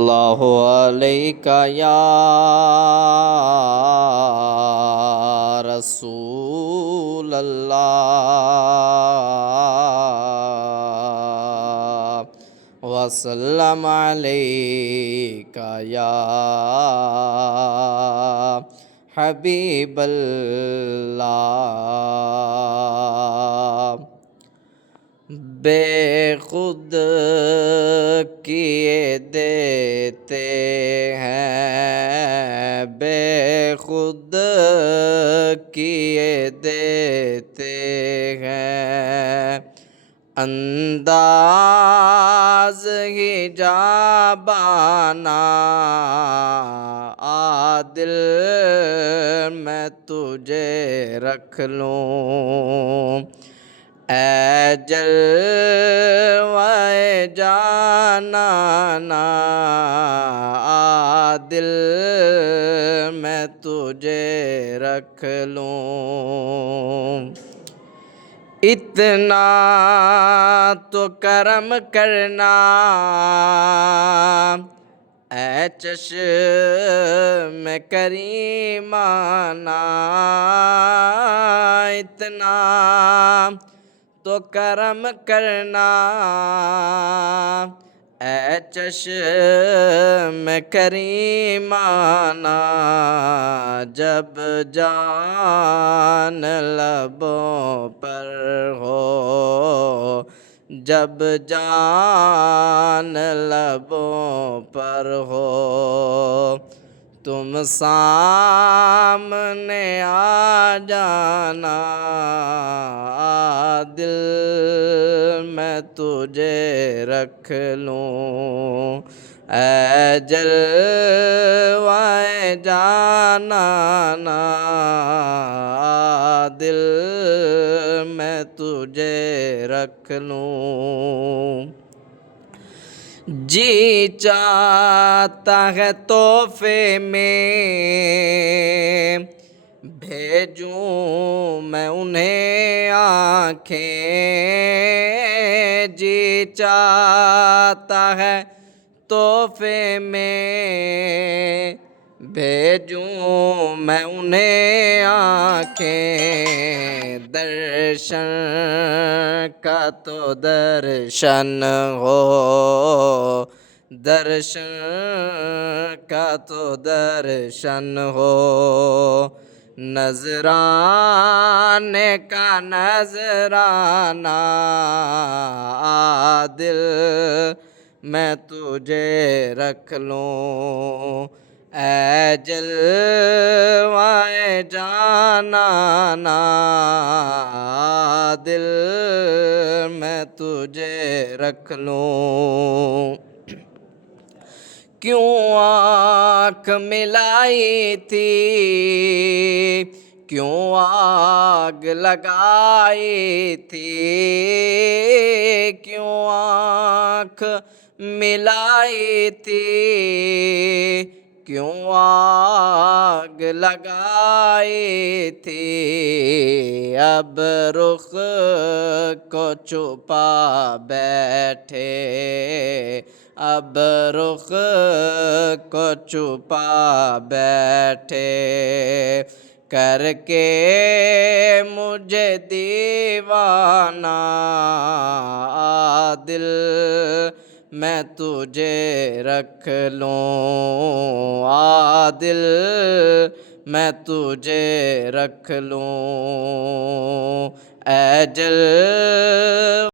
اللہ علیکہ یا رسول اللہ وسلم علیکہ یا حبیب اللہ بے خود کیے دیتے ہیں بے خود کیے دیتے ہیں انداز ہی جابانا عادل میں تجھے رکھ لوں اے جلوہ جانانا عادل میں تجھے رکھ لوں اتنا تو کرم کرنا اے چشم کریمانہ اتنا تو کرم کرنا اے چشم کریمانہ جب جان لبوں پر ہو جب جان لبوں پر ہو تم سامنے آ جانا عادل میں تجھے رکھ لوں اے جلوہ جانانا عادل میں تجھے رکھ لوں جی چاہتا ہے تحفے میں بھیجوں میں انہیں آنکھیں جی چاہتا ہے تحفے میں بھیجوں میں انہیں آنکھیں درشن کا تو درشن ہو درشن کا تو درشن ہو نذرانے کا نذرانہ عادل میں تجھے رکھ لوں اے جلوہ جانانا عادل میں تجھے رکھ لوں کیوں آنکھ ملائی تھی کیوں آگ لگائی تھی کیوں آنکھ ملائی تھی کیوں آگ لگائی تھی اب رخ کو چھپا بیٹھے اب رخ کو چھپا بیٹھے کر کے مجھے دیوانہ عادل میں تجھے رکھ لوں عادل میں تجھے رکھ لوں اے جلوہ